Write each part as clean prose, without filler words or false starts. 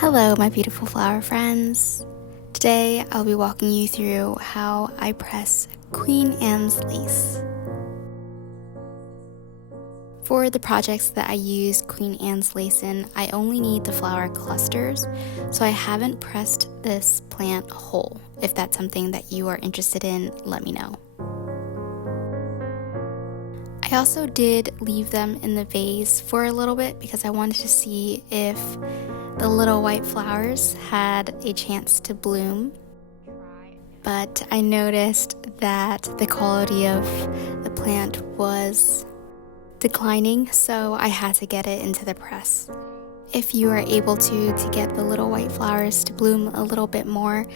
Hello, my beautiful flower friends. Today I'll be walking you through how I press Queen Anne's lace. For the projects that I use Queen Anne's lace in, I only need the flower clusters, so I haven't pressed this plant whole. If that's something that you are interested in, let me know. I also did leave them in the vase for a little bit because I wanted to see if the little white flowers had a chance to bloom. But I noticed that the quality of the plant was declining, so I had to get it into the press. If you are able to get the little white flowers to bloom a little bit more,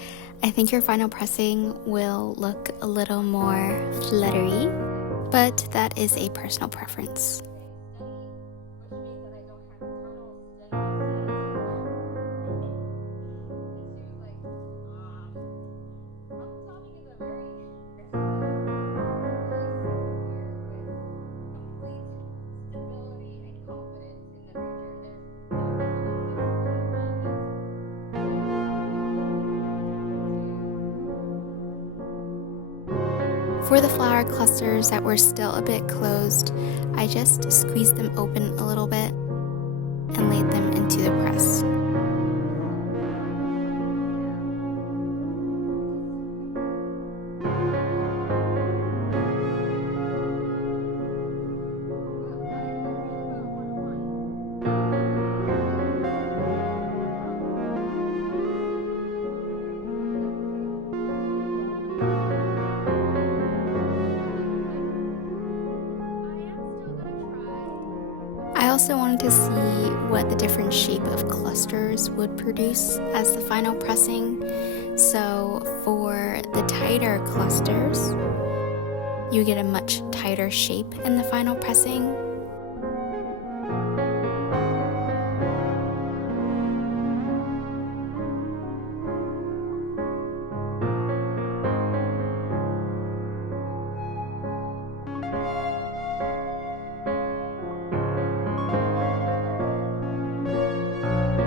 I think your final pressing will look a little more fluttery, but that is a personal preference. For the flower clusters that were still a bit closed, I just squeezed them open a little bit and laid them into the press. I also wanted to see what the different shape of clusters would produce as the final pressing. So for the tighter clusters, you get a much tighter shape in the final pressing.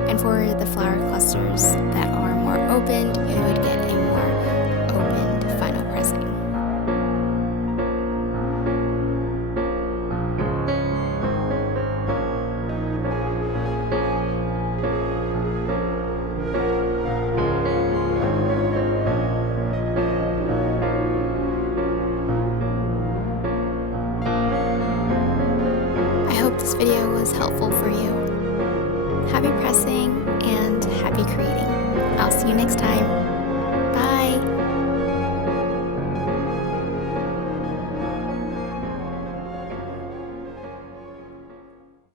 And for the flower clusters that are more opened, you would get a more opened final pressing. I hope this video was helpful for you. Happy pressing and happy creating. I'll see you next time.